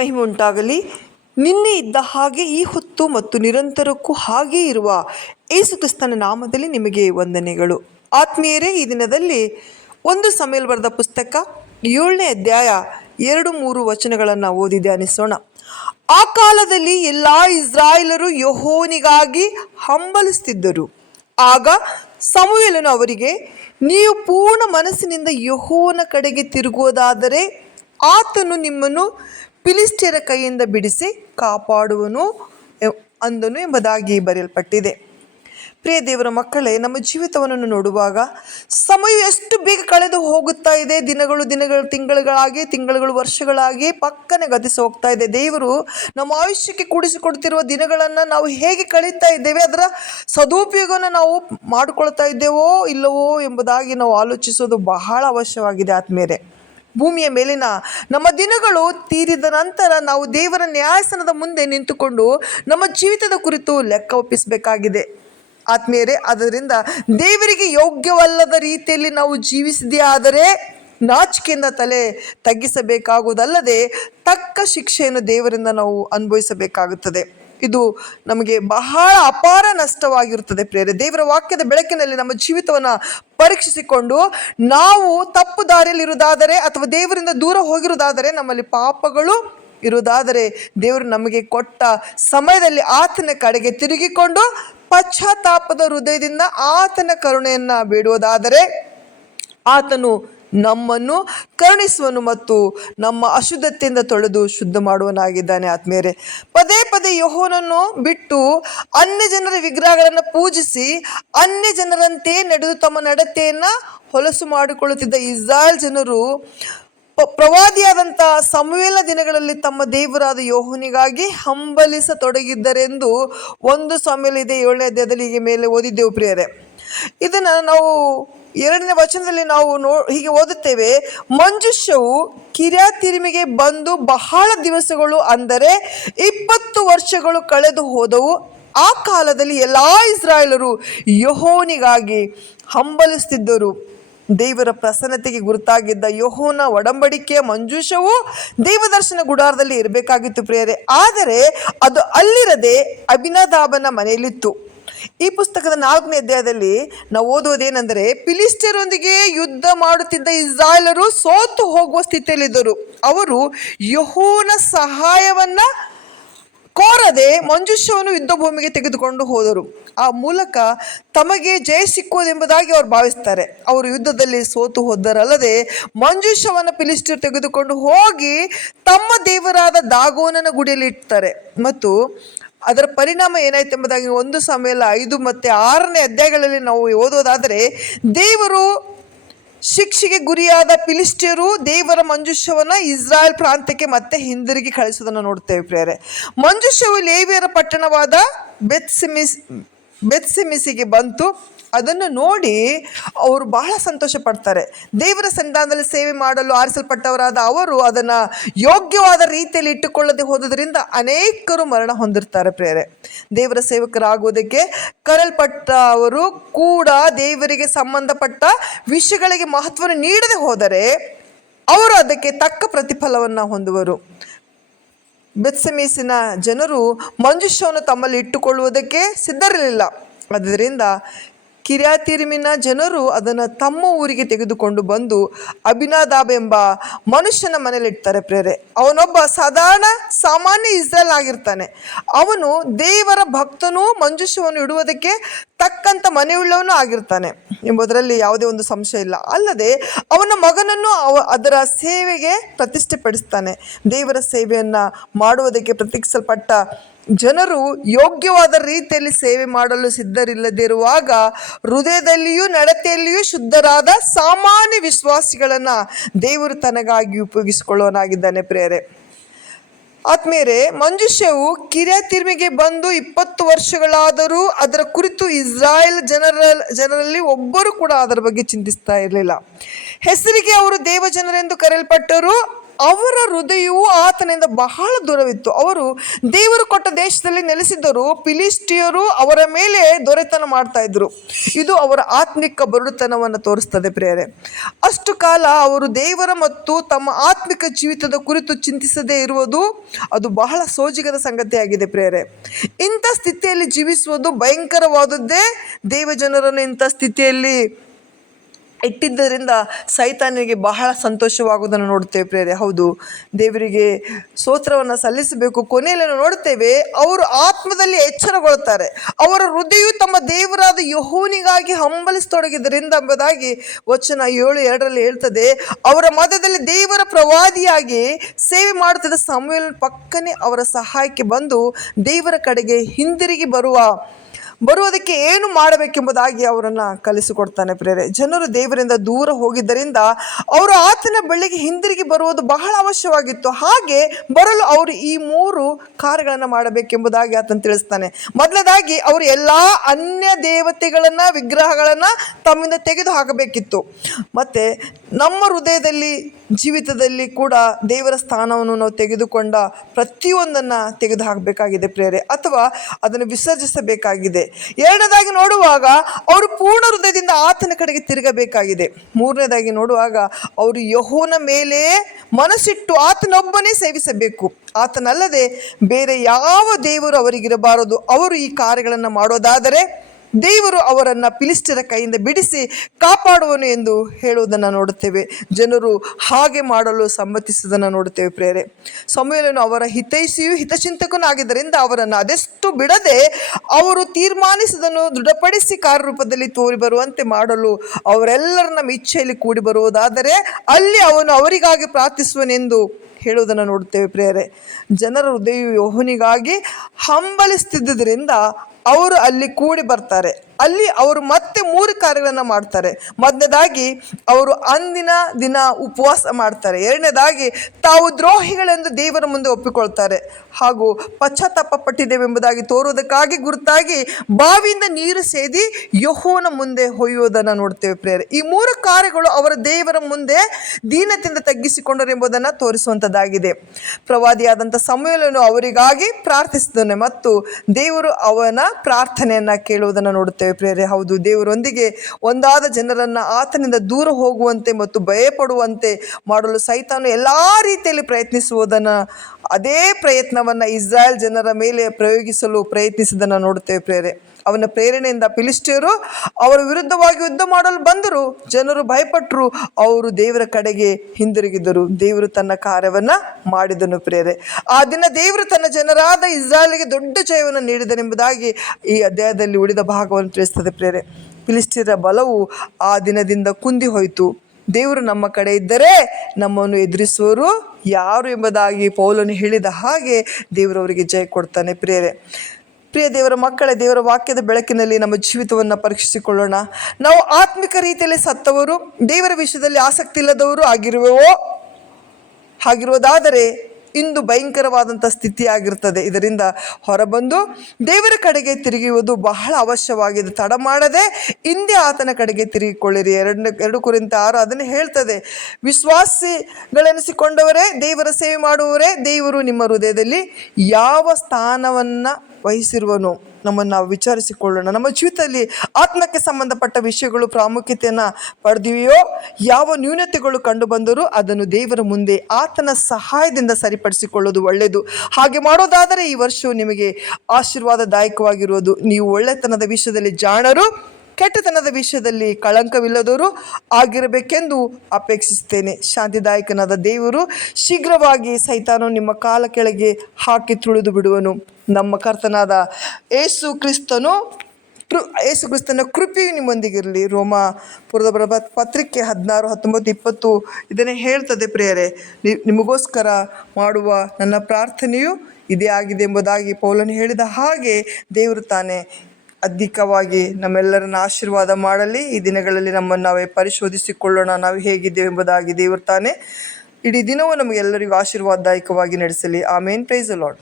ಮಹಿಮೆ ಉಂಟಾಗಲಿ. ನಿನ್ನೆ ಇದ್ದ ಹಾಗೆ ಈ ಹೊತ್ತು ಮತ್ತು ನಿರಂತರಕ್ಕೂ ಹಾಗೆ ಇರುವ ಯೇಸು ಕ್ರಿಸ್ತನ ನಾಮದಲ್ಲಿ ನಿಮಗೆ ವಂದನೆಗಳು. ಆತ್ಮೀಯರೇ, ಈ ದಿನದಲ್ಲಿ ಒಂದು ಸಮಯಲ್ ಬರೆದ ಪುಸ್ತಕ ಏಳನೇ ಅಧ್ಯಾಯ ಎರಡು ಮೂರು ವಚನಗಳನ್ನು ಓದಿ ಧ್ಯಾನಿಸೋಣ. ಆ ಕಾಲದಲ್ಲಿ ಎಲ್ಲ ಇಸ್ರಾಯೇಲರು ಯಹೋನಿಗಾಗಿ ಹಂಬಲಿಸುತ್ತಿದ್ದರು ಆಗ ಸಮುವೇಲನು ಅವರಿಗೆ, ನೀವು ಪೂರ್ಣ ಮನಸ್ಸಿನಿಂದ ಯಹೋವನ ಕಡೆಗೆ ತಿರುಗುವುದಾದರೆ ಆತನು ನಿಮ್ಮನ್ನು ಫಿಲಿಸ್ಟಿಯರ ಕೈಯಿಂದ ಬಿಡಿಸಿ ಕಾಪಾಡುವನು ಅಂದನು ಎಂಬುದಾಗಿ ಬರೆಯಲ್ಪಟ್ಟಿದೆ. ಪ್ರಿಯ ದೇವರ ಮಕ್ಕಳೇ, ನಮ್ಮ ಜೀವಿತವನ್ನು ನೋಡುವಾಗ ಸಮಯ ಎಷ್ಟು ಬೇಗ ಕಳೆದು ಹೋಗುತ್ತಾ ಇದೆ, ದಿನಗಳು ದಿನಗಳು, ತಿಂಗಳುಗಳಾಗಿ, ತಿಂಗಳುಗಳು, ವರ್ಷಗಳಾಗಿ ಪಕ್ಕನೆ ಗತಿಸಿ ಹೋಗ್ತಾ ಇದೆ. ದೇವರು ನಮ್ಮ ಆಯುಷ್ಯಕ್ಕೆ ಕೂಡಿಸಿಕೊಡ್ತಿರುವ ದಿನಗಳನ್ನು ನಾವು ಹೇಗೆ ಕಳೀತಾ ಇದ್ದೇವೆ, ಅದರ ಸದುಪಯೋಗವನ್ನು ನಾವು ಮಾಡಿಕೊಳ್ತಾ ಇದ್ದೇವೋ, ಇಲ್ಲವೋ ಎಂಬುದಾಗಿ ನಾವು ಆಲೋಚಿಸೋದು ಬಹಳ ಅವಶ್ಯವಾಗಿದೆ ಆದ್ಮೇಲೆ ಭೂಮಿಯ ಮೇಲಿನ ನಮ್ಮ ದಿನಗಳು ತೀರಿದ ನಂತರ ನಾವು ದೇವರ ನ್ಯಾಯಸ್ಥಾನದ ಮುಂದೆ ನಿಂತುಕೊಂಡು ನಮ್ಮ ಜೀವಿತದ ಕುರಿತು ಲೆಕ್ಕ ಒಪ್ಪಿಸಬೇಕಾಗಿದೆ. ಆತ್ಮೀಯರೇ ಅದರಿಂದ ದೇವರಿಗೆ ಯೋಗ್ಯವಲ್ಲದ ರೀತಿಯಲ್ಲಿ ನಾವು ಜೀವಿಸಿದೇ ಆದರೆ ನಾಚಿಕೆಯಿಂದ ತಲೆ ತಗ್ಗಿಸಬೇಕಾಗುವುದಲ್ಲದೆ ತಕ್ಕ ಶಿಕ್ಷೆಯನ್ನು ದೇವರಿಂದ ನಾವು ಅನುಭವಿಸಬೇಕಾಗುತ್ತದೆ. ಇದು ನಮಗೆ ಬಹಳ ಅಪಾರ ನಷ್ಟವಾಗಿರುತ್ತದೆ ಪ್ರೇರೆ ದೇವರ ವಾಕ್ಯದ ಬೆಳಕಿನಲ್ಲಿ ನಮ್ಮ ಜೀವಿತವನ್ನು ಪರೀಕ್ಷಿಸಿಕೊಂಡು ನಾವು ತಪ್ಪು ದಾರಿಯಲ್ಲಿ ಇರುವುದಾದರೆ ಅಥವಾ ದೇವರಿಂದ ದೂರ ಹೋಗಿರುವುದಾದರೆ ನಮ್ಮಲ್ಲಿ ಪಾಪಗಳು ಇರುವುದಾದರೆ ದೇವರು ನಮಗೆ ಕೊಟ್ಟ ಸಮಯದಲ್ಲಿ ಆತನ ಕಡೆಗೆ ತಿರುಗಿಕೊಂಡು ಪಶ್ಚಾತ್ತಾಪದ ಹೃದಯದಿಂದ ಆತನ ಕರುಣೆಯನ್ನು ಬೇಡುವುದಾದರೆ ಆತನು ನಮ್ಮನ್ನು ಕರುಣಿಸುವನು ಮತ್ತು ನಮ್ಮ ಅಶುದ್ಧತೆಯಿಂದ ತೊಳೆದು ಶುದ್ಧ ಮಾಡುವನಾಗಿದ್ದಾನೆ ಆತ್ಮೇರೆ ಪದೇ ಪದೇ ಯಹೋನನ್ನು ಬಿಟ್ಟು ಅನ್ಯ ಜನರ ವಿಗ್ರಹಗಳನ್ನು ಪೂಜಿಸಿ ಅನ್ಯ ಜನರಂತೆ ನಡೆದು ತಮ್ಮ ನಡತೆಯನ್ನು ಹೊಲಸು ಮಾಡಿಕೊಳ್ಳುತ್ತಿದ್ದ ಇಸ್ರಾಯೇಲ್ ಜನರು ಪ್ರವಾದಿಯಾದಂಥ ಸಮುವೇಲ ದಿನಗಳಲ್ಲಿ ತಮ್ಮ ದೇವರಾದ ಯೋಹನಿಗಾಗಿ ಹಂಬಲಿಸತೊಡಗಿದ್ದರೆಂದು ಒಂದು ಸಮಯಲ್ಲಿದೆ ಏಳನೇ ಅಧ್ಯಾಯದಲ್ಲಿ ಮೇಲೆ ಓದಿದ್ದೆವು ಪ್ರಿಯರೇ. ಇದನ್ನು ನಾವು ಎರಡನೇ ವಚನದಲ್ಲಿ ನಾವು ನೋ, ಹೀಗೆ ಓದುತ್ತೇವೆ, ಮಂಜುಷ್ಯವು ಕಿರ್ಯಾತಿರಿಮಿಗೆ ಬಂದು ಬಹಳ ದಿವಸಗಳು ಅಂದರೆ ಇಪ್ಪತ್ತು ವರ್ಷಗಳು ಕಳೆದು ಹೋದವು. ಆ ಕಾಲದಲ್ಲಿ ಎಲ್ಲ ಇಸ್ರಾಯೇಲರು ಯಹೋನಿಗಾಗಿ ಹಂಬಲಿಸುತ್ತಿದ್ದರು ದೇವರ ಪ್ರಸನ್ನತೆಗೆ ಗುರುತಾಗಿದ್ದ ಯಹೋನ ಒಡಂಬಡಿಕೆಯ ಮಂಜೂಷವು ದೇವದರ್ಶನ ಗುಡಾರದಲ್ಲಿ ಇರಬೇಕಾಗಿತ್ತು ಪ್ರಿಯರೇ. ಆದರೆ ಅದು ಅಲ್ಲಿರದೆ ಅಭಿನದಾಬನ ಮನೆಯಲ್ಲಿತ್ತು. ಈ ಪುಸ್ತಕದ ನಾಲ್ಕನೇ ಅಧ್ಯಾಯದಲ್ಲಿ ನಾವು ಓದುವುದೇನೆಂದರೆ ಪಿಲಿಸ್ಟರೊಂದಿಗೆ ಯುದ್ಧ ಮಾಡುತ್ತಿದ್ದ ಇಸ್ರಾಯೇಲರು ಸೋತು ಹೋಗುವ ಸ್ಥಿತಿಯಲ್ಲಿದ್ದರು. ಅವರು ಯಹೋನ ಸಹಾಯವನ್ನ ಕೋರದೆ ಮಂಜುಷವನ್ನು ಯುದ್ಧ ಭೂಮಿಗೆ ತೆಗೆದುಕೊಂಡು ಹೋದರು. ಆ ಮೂಲಕ ತಮಗೆ ಜಯ ಸಿಕ್ಕುವುದೆಂಬುದಾಗಿ ಅವರು ಭಾವಿಸ್ತಾರೆ ಅವರು ಯುದ್ಧದಲ್ಲಿ ಸೋತು ಹೋದರಲ್ಲದೆ ಮಂಜುಷವನ್ನು ಪಿಲಿಸ್ಟರು ತೆಗೆದುಕೊಂಡು ಹೋಗಿ ತಮ್ಮ ದೇವರಾದ ದಾಗೋನನ ಗುಡಿಯಲ್ಲಿ ಇಡ್ತಾರೆ ಮತ್ತು ಅದರ ಪರಿಣಾಮ ಏನಾಯ್ತು ಎಂಬುದಾಗಿ ಒಂದು ಸಮಯಲ್ಲ ಐದು ಮತ್ತು ಆರನೇ ಅಧ್ಯಾಯಗಳಲ್ಲಿ ನಾವು ಓದೋದಾದರೆ ದೇವರು ಶಿಕ್ಷೆಗೆ ಗುರಿಯಾದ ಫಿಲಿಸ್ಟಿಯರು ದೇವರ ಮಂಜುಷ್ಯವನ್ನು ಇಸ್ರಾಯೇಲ್ ಪ್ರಾಂತ್ಯಕ್ಕೆ ಮತ್ತೆ ಹಿಂದಿರುಗಿ ಕಳಿಸೋದನ್ನು ನೋಡ್ತೇವೆ ಪ್ರೇರೆ ಮಂಜುಷ್ಯವು ಲೇವಿಯರ ಪಟ್ಟಣವಾದ ಬೆತ್ಸಿಮಿಸ್, ಬೆತ್ಸಿಮಿಸಿಗೆ ಬಂತು. ಅದನ್ನು ನೋಡಿ ಅವರು ಬಹಳ ಸಂತೋಷ ಪಡ್ತಾರೆ ದೇವರ ಸಂಧಾನದಲ್ಲಿ ಸೇವೆ ಮಾಡಲು ಆರಿಸಲ್ಪಟ್ಟವರಾದ ಅವರು ಅದನ್ನು ಯೋಗ್ಯವಾದ ರೀತಿಯಲ್ಲಿ ಇಟ್ಟುಕೊಳ್ಳದೆ ಹೋದದರಿಂದ ಅನೇಕರು ಮರಣ ಹೊಂದಿರ್ತಾರೆ ಪ್ರೇರೆ ದೇವರ ಸೇವಕರಾಗುವುದಕ್ಕೆ ಕರಲ್ಪಟ್ಟವರು ಕೂಡ ದೇವರಿಗೆ ಸಂಬಂಧಪಟ್ಟ ವಿಷಯಗಳಿಗೆ ಮಹತ್ವವನ್ನು ನೀಡದೆ ಹೋದರೆ ಅವರು ಅದಕ್ಕೆ ತಕ್ಕ ಪ್ರತಿಫಲವನ್ನು ಹೊಂದುವರು. ಬೆತ್ಸಮೀಸಿನ ಜನರು ಮಂಜುಷವನ್ನು ತಮ್ಮಲ್ಲಿ ಇಟ್ಟುಕೊಳ್ಳುವುದಕ್ಕೆ ಸಿದ್ಧರಲಿಲ್ಲ ಆದ್ದರಿಂದ ಕಿರ್ಯಾತಿರಿಮಿನ ಜನರು ಅದನ್ನು ತಮ್ಮ ಊರಿಗೆ ತೆಗೆದುಕೊಂಡು ಬಂದು ಅಭಿನಾದಾಬ್ ಎಂಬ ಮನುಷ್ಯನ ಮನೇಲಿಡ್ತಾರೆ ಪ್ರೇರೆ. ಅವನೊಬ್ಬ ಸಾಧಾರಣ ಸಾಮಾನ್ಯ ಇಸ್ರೇಲ್ ಆಗಿರ್ತಾನೆ. ಅವನು ದೇವರ ಭಕ್ತನೂ ಮಂಜುಷವನ್ನು ಇಡುವುದಕ್ಕೆ ತಕ್ಕಂಥ ಮನೆಯುಳ್ಳವನು ಆಗಿರ್ತಾನೆ. ಎಂಬುದರಲ್ಲಿ ಯಾವುದೇ ಒಂದು ಸಂಶಯ ಇಲ್ಲ. ಅಲ್ಲದೆ ಅವನ ಮಗನನ್ನು ಅವ ಅದರ ಸೇವೆಗೆ ಪ್ರತಿಷ್ಠೆಪಡಿಸ್ತಾನೆ. ದೇವರ ಸೇವೆಯನ್ನು ಮಾಡುವುದಕ್ಕೆ ಪ್ರತೀಕ್ಷಿಸಲ್ಪಟ್ಟ ಜನರು ಯೋಗ್ಯವಾದ ರೀತಿಯಲ್ಲಿ ಸೇವೆ ಮಾಡಲು ಸಿದ್ಧರಿಲ್ಲದಿರುವಾಗ ಹೃದಯದಲ್ಲಿಯೂ ನಡತೆಯಲ್ಲಿಯೂ ಶುದ್ಧರಾದ ಸಾಮಾನ್ಯ ವಿಶ್ವಾಸಿಗಳನ್ನು ದೇವರು ತನಗಾಗಿ ಉಪಯೋಗಿಸಿಕೊಳ್ಳುವನಾಗಿದ್ದಾನೆ ಪ್ರೇರೆ ಆತ್ಮೇರೆ ಮಂಜುಷ್ಯವು ಕಿರಿಯತಿರ್ಮಿಗೆ ಬಂದು ಇಪ್ಪತ್ತು ವರ್ಷಗಳಾದರೂ ಅದರ ಕುರಿತು ಇಸ್ರಾಯೇಲ್ ಜನರ, ಜನರಲ್ಲಿ ಒಬ್ಬರು ಕೂಡ ಅದರ ಬಗ್ಗೆ ಚಿಂತಿಸ್ತಾ ಇರಲಿಲ್ಲ. ಹೆಸರಿಗೆ ಅವರು ದೇವಜನರೆಂದು ಕರೆಯಲ್ಪಟ್ಟರು ಅವರ ಹೃದಯವು ಆತನಿಂದ ಬಹಳ ದೂರವಿತ್ತು. ಅವರು ದೇವರು ಕೊಟ್ಟ ದೇಶದಲ್ಲಿ ನೆಲೆಸಿದ್ದರು. ಪಿಲಿಸ್ಟಿಯರು ಅವರ ಮೇಲೆ ದೊರೆತನ ಮಾಡ್ತಾ ಇದ್ರು. ಇದು ಅವರ ಆತ್ಮಿಕ ಬರುಡುತನವನ್ನು ತೋರಿಸ್ತದೆ ಪ್ರೇರೆ ಅಷ್ಟು ಕಾಲ ಅವರು ದೇವರ ಮತ್ತು ತಮ್ಮ ಆತ್ಮಿಕ ಜೀವಿತದ ಕುರಿತು ಚಿಂತಿಸದೇ ಇರುವುದು ಅದು ಬಹಳ ಸೋಜಿಗದ ಸಂಗತಿಯಾಗಿದೆ ಪ್ರೇರೆ ಇಂಥ ಸ್ಥಿತಿಯಲ್ಲಿ ಜೀವಿಸುವುದು ಭಯಂಕರವಾದದ್ದೇ ದೇವಜನರನ್ನು ಇಂಥ ಸ್ಥಿತಿಯಲ್ಲಿ ಇಟ್ಟಿದ್ದರಿಂದ ಸೈತಾನಿಗೆ ಬಹಳ ಸಂತೋಷವಾಗುವುದನ್ನು ನೋಡುತ್ತೇವೆ ಪ್ರೇರೆ ಹೌದು, ದೇವರಿಗೆ ಸ್ತೋತ್ರವನ್ನು ಸಲ್ಲಿಸಬೇಕು ಕೊನೆಯಲ್ಲಿ ನೋಡುತ್ತೇವೆ. ಅವರು ಆತ್ಮದಲ್ಲಿ ಎಚ್ಚರಗೊಳ್ತಾರೆ ಅವರ ಹೃದಯವು ತಮ್ಮ ದೇವರಾದ ಯಹೋನಿಗಾಗಿ ಹಂಬಲಿಸತೊಡಗಿದ್ದರಿಂದ ಎಂಬುದಾಗಿ ವಚನ ಏಳು ಎರಡರಲ್ಲಿ ಹೇಳ್ತದೆ. ಅವರ ಮಧ್ಯದಲ್ಲಿ ದೇವರ ಪ್ರವಾದಿಯಾಗಿ ಸೇವೆ ಮಾಡುತ್ತಿದ್ದ ಸಮಯ ಪಕ್ಕನೆ ಅವರ ಸಹಾಯಕ್ಕೆ ಬಂದು ದೇವರ ಕಡೆಗೆ ಹಿಂದಿರುಗಿ ಬರುವ ಬರುವುದಕ್ಕೆ ಏನು ಮಾಡಬೇಕೆಂಬುದಾಗಿ ಅವರನ್ನು ಕಲಿಸಿಕೊಡ್ತಾನೆ ಪ್ರೇರೆ ಜನರು ದೇವರಿಂದ ದೂರ ಹೋಗಿದ್ದರಿಂದ ಅವರು ಆತನ ಬಳಿಗೆ ಹಿಂದಿರುಗಿ ಬರುವುದು ಬಹಳ ಅವಶ್ಯವಾಗಿತ್ತು. ಹಾಗೆ ಬರಲು ಅವರು ಈ ಮೂರು ಕಾರ್ಯಗಳನ್ನು ಮಾಡಬೇಕೆಂಬುದಾಗಿ ಆತನ ತಿಳಿಸ್ತಾನೆ. ಮೊದಲನೇದಾಗಿ ಅವರು ಎಲ್ಲ ಅನ್ಯ ದೇವತೆಗಳನ್ನು, ವಿಗ್ರಹಗಳನ್ನು ತಮ್ಮಿಂದ ತೆಗೆದು ಹಾಕಬೇಕಿತ್ತು ಮತ್ತು ನಮ್ಮ ಹೃದಯದಲ್ಲಿ, ಜೀವಿತದಲ್ಲಿ ಕೂಡ ದೇವರ ಸ್ಥಾನವನ್ನು ನಾವು ತೆಗೆದುಕೊಂಡ ಪ್ರತಿಯೊಂದನ್ನು ತೆಗೆದು ಹಾಕಬೇಕಾಗಿದೆ ಪ್ರೇರೆ ಅಥವಾ ಅದನ್ನು ವಿಸರ್ಜಿಸಬೇಕಾಗಿದೆ. ಎರಡನೇದಾಗಿ ನೋಡುವಾಗ ಅವರು ಪೂರ್ಣ ಹೃದಯದಿಂದ ಆತನ ಕಡೆಗೆ ತಿರುಗಬೇಕಾಗಿದೆ. ಮೂರನೇದಾಗಿ ನೋಡುವಾಗ ಅವರು ಯಹೋನ ಮೇಲೆ ಮನಸ್ಸಿಟ್ಟು ಆತನೊಬ್ಬನೇ ಸೇವಿಸಬೇಕು. ಆತನಲ್ಲದೆ ಬೇರೆ ಯಾವ ದೇವರು ಅವರಿಗಿರಬಾರದು. ಅವರು ಈ ಕಾರ್ಯಗಳನ್ನು ಮಾಡೋದಾದರೆ ದೇವರು ಅವರನ್ನು ಫಿಲಿಸ್ಟರ ಕೈಯಿಂದ ಬಿಡಿಸಿ ಕಾಪಾಡುವನು ಎಂದು ಹೇಳುವುದನ್ನು ನೋಡುತ್ತೇವೆ. ಜನರು ಹಾಗೆ ಮಾಡಲು ಸಮ್ಮತಿಸುವುದನ್ನು ನೋಡುತ್ತೇವೆ ಪ್ರೇರೆ ಸಮಯಲನು ಅವರ ಹಿತೈಷಿಯು ಹಿತಚಿಂತಕನೂ ಆಗಿದ್ದರಿಂದ ಅವರನ್ನು ಅದೆಷ್ಟು ಬಿಡದೆ ಅವರು ತೀರ್ಮಾನಿಸುವುದನ್ನು ದೃಢಪಡಿಸಿ ಕಾರ್ಯರೂಪದಲ್ಲಿ ತೋರಿ ಬರುವಂತೆ ಮಾಡಲು ಅವರೆಲ್ಲರ ನಮ್ಮ ಇಚ್ಛೆಯಲ್ಲಿ ಕೂಡಿ ಬರುವುದಾದರೆ ಅಲ್ಲಿ ಅವನು ಅವರಿಗಾಗಿ ಪ್ರಾರ್ಥಿಸುವನೆಂದು ಹೇಳುವುದನ್ನು ನೋಡುತ್ತೇವೆ ಪ್ರೇರೆ ಜನರ ಹೃದಯ ಯೋಹನಿಗಾಗಿ ಹಂಬಲಿಸ್ತಿದ್ದರಿಂದ ಅವರು ಅಲ್ಲಿ ಕೂಡಿ ಬರ್ತಾರೆ. ಅಲ್ಲಿ ಅವರು ಮತ್ತೆ ಮೂರು ಕಾರ್ಯಗಳನ್ನು ಮಾಡ್ತಾರೆ. ಮೊದಲನೇದಾಗಿ ಅವರು ಅಂದಿನ ದಿನ ಉಪವಾಸ ಮಾಡ್ತಾರೆ. ಎರಡನೇದಾಗಿ ತಾವು ದ್ರೋಹಿಗಳೆಂದು ದೇವರ ಮುಂದೆ ಒಪ್ಪಿಕೊಳ್ತಾರೆ. ಹಾಗೂ ಪಶ್ಚಾತ್ತಾಪ ಪಟ್ಟಿದ್ದೇವೆಂಬುದಾಗಿ ತೋರುವುದಕ್ಕಾಗಿ ಗುರುತಾಗಿ ಬಾವಿಯಿಂದ ನೀರು ಸೇದಿ ಯಹೋನ ಮುಂದೆ ಹೊಯ್ಯುವುದನ್ನು ನೋಡ್ತೇವೆ ಪ್ರೇರೆ ಈ ಮೂರು ಕಾರ್ಯಗಳು ಅವರ ದೇವರ ಮುಂದೆ ದೀನತೆಯಿಂದ ತಗ್ಗಿಸಿಕೊಂಡರು ಎಂಬುದನ್ನು ತೋರಿಸುವಂಥದ್ದಾಗಿದೆ ಪ್ರವಾದಿಯಾದಂಥ ಸಮಯಲನ್ನು ಅವರಿಗಾಗಿ ಪ್ರಾರ್ಥಿಸಿದನು ಮತ್ತು ದೇವರು ಅವನ ಪ್ರಾರ್ಥನೆಯನ್ನು ಕೇಳುವುದನ್ನು ನೋಡುತ್ತೇವೆ. ಪ್ರೇರೆ ಹೌದು, ದೇವರೊಂದಿಗೆ ಒಂದಾದ ಜನರನ್ನು ಆತನಿಂದ ದೂರ ಹೋಗುವಂತೆ ಮತ್ತು ಭಯಪಡುವಂತೆ ಮಾಡಲು ಸೈತಾನು ಎಲ್ಲ ರೀತಿಯಲ್ಲಿ ಪ್ರಯತ್ನಿಸುವುದನ್ನು ಅದೇ ಪ್ರಯತ್ನವನ್ನು ಇಸ್ರಾಯೇಲ್ ಜನರ ಮೇಲೆ ಪ್ರಯೋಗಿಸಲು ಪ್ರಯತ್ನಿಸಿದನ್ನು ನೋಡುತ್ತೇವೆ ಪ್ರೇರೆ ಅವನ ಪ್ರೇರಣೆಯಿಂದ ಫಿಲಿಸ್ಟಿಯರು ಅವರ ವಿರುದ್ಧವಾಗಿ ಯುದ್ಧ ಮಾಡಲು ಬಂದರು. ಜನರು ಭಯಪಟ್ಟರು ಅವರು ದೇವರ ಕಡೆಗೆ ಹಿಂದಿರುಗಿದರು. ದೇವರು ತನ್ನ ಕಾರ್ಯವನ್ನು ಮಾಡಿದನು ಪ್ರೇರೆ ಆ ದಿನ ದೇವರು ತನ್ನ ಜನರಾದ ಇಸ್ರಾಯೇಲ್ಗೆ ದೊಡ್ಡ ಜಯವನ್ನು ನೀಡಿದನೆಂಬುದಾಗಿ ಈ ಅಧ್ಯಾಯದಲ್ಲಿ ಉಳಿದ ಭಾಗವನ್ನು ತಿಳಿಸ್ತದೆ ಪ್ರೇರೆ ಫಿಲಿಸ್ಟಿಯರ ಬಲವು ಆ ದಿನದಿಂದ ಕುಂದಿ ಹೋಯಿತು ದೇವರು ನಮ್ಮ ಕಡೆ ಇದ್ದರೆ ನಮ್ಮನ್ನು ಎದುರಿಸುವರು. ಯಾರು ಎಂಬುದಾಗಿ ಪೌಲನು ಹೇಳಿದ ಹಾಗೆ ದೇವರವರಿಗೆ ಜಯ ಕೊಡ್ತಾನೆ. ಪ್ರಿಯರೇ, ಪ್ರಿಯ ದೇವರ ಮಕ್ಕಳೇ, ದೇವರ ವಾಕ್ಯದ ಬೆಳಕಿನಲ್ಲಿ ನಮ್ಮ ಜೀವಿತವನ್ನು ಪರೀಕ್ಷಿಸಿಕೊಳ್ಳೋಣ. ನಾವು ಆತ್ಮಿಕ ರೀತಿಯಲ್ಲಿ ಸತ್ತವರು, ದೇವರ ವಿಷಯದಲ್ಲಿ ಆಸಕ್ತಿ ಇಲ್ಲದವರು ಆಗಿರುವೆವೋ? ಹಾಗಿರುವುದಾದರೆ ಇಂದು ಭಯಂಕರವಾದಂಥ ಸ್ಥಿತಿಯಾಗಿರ್ತದೆ. ಇದರಿಂದ ಹೊರಬಂದು ದೇವರ ಕಡೆಗೆ ತಿರುಗಿಯುವುದು ಬಹಳ ಅವಶ್ಯವಾಗಿದೆ. ತಡ ಮಾಡದೆ ಹಿಂದೆ ಆತನ ಕಡೆಗೆ ತಿರುಗಿಕೊಳ್ಳಿರಿ. ಎರಡು ಎರಡು ಕುರಿತ ಆರು ಅದನ್ನು ಹೇಳ್ತದೆ. ವಿಶ್ವಾಸಿಗಳೆನಿಸಿಕೊಂಡವರೇ ದೇವರ ಸೇವೆ ಮಾಡುವವರೇ, ದೇವರು ನಿಮ್ಮ ಹೃದಯದಲ್ಲಿ ಯಾವ ಸ್ಥಾನವನ್ನು ವಹಿಸಿರುವನು? ನಮ್ಮನ್ನು ನಾವು ವಿಚಾರಿಸಿಕೊಳ್ಳೋಣ. ನಮ್ಮ ಜೀವಿತದಲ್ಲಿ ಆತ್ಮಕ್ಕೆ ಸಂಬಂಧಪಟ್ಟ ವಿಷಯಗಳು, ಪ್ರಾಮುಖ್ಯತೆಯನ್ನು ಪಡೆದಿವೆಯೋ, ಯಾವ ನ್ಯೂನತೆಗಳು ಕಂಡು ಬಂದರೂ ಅದನ್ನು ದೇವರ ಮುಂದೆ ಆತನ ಸಹಾಯದಿಂದ ಸರಿಪಡಿಸಿಕೊಳ್ಳೋದು ಒಳ್ಳೆಯದು. ಹಾಗೆ ಮಾಡೋದಾದರೆ ಈ ವರ್ಷವು ನಿಮಗೆ ಆಶೀರ್ವಾದದಾಯಕವಾಗಿರುವುದು. ನೀವು ಒಳ್ಳೆತನದ ವಿಷಯದಲ್ಲಿ ಜಾಣರು. ಕೆಟ್ಟತನದ ವಿಷಯದಲ್ಲಿ ಕಳಂಕವಿಲ್ಲದವರು ಆಗಿರಬೇಕೆಂದು ಅಪೇಕ್ಷಿಸುತ್ತೇನೆ. ಶಾಂತಿದಾಯಕನಾದ ದೇವರು ಶೀಘ್ರವಾಗಿ ಸೈತಾನು ನಿಮ್ಮ ಕಾಲ ಕೆಳಗೆ ಹಾಕಿ ತುಳಿದು ಬಿಡುವನು. ನಮ್ಮ ಕರ್ತನಾದ ಏಸು ಕ್ರಿಸ್ತನು ಕೃ ಏಸು ಕ್ರಿಸ್ತನ ಕೃಪೆಯು ನಿಮ್ಮೊಂದಿಗಿರಲಿ. ರೋಮ ಪುರದ ಪತ್ರಿಕೆ ಹದಿನಾರು, ಹತ್ತೊಂಬತ್ತು, ಇಪ್ಪತ್ತು ಇದನ್ನೇ ಹೇಳ್ತದೆ ಪ್ರಿಯರೇ. ನಿಮಗೋಸ್ಕರ ಮಾಡುವ ನನ್ನ ಪ್ರಾರ್ಥನೆಯು ಇದೇ ಆಗಿದೆ ಎಂಬುದಾಗಿ ಪೌಲನು ಹೇಳಿದ ಹಾಗೆ ದೇವರು ತಾನೇ. ಅಧಿಕವಾಗಿ ನಮ್ಮೆಲ್ಲರನ್ನ ಆಶೀರ್ವಾದ ಮಾಡಲಿ. ಈ ದಿನಗಳಲ್ಲಿ ನಮ್ಮನ್ನು ನಾವೇ ಪರಿಶೋಧಿಸಿಕೊಳ್ಳೋಣ. ನಾವು ಹೇಗಿದ್ದೇವೆ ಎಂಬುದಾಗಿ ದೇವರು ತಾನೇ. ಇಡೀ ದಿನವೂ ನಮಗೆಲ್ಲರಿಗೂ ಆಶೀರ್ವಾದದಾಯಕವಾಗಿ ನಡೆಸಲಿ. ಆ ಮೇನ್ ಪ್ರೈಸ್ ಲಾರ್ಡ್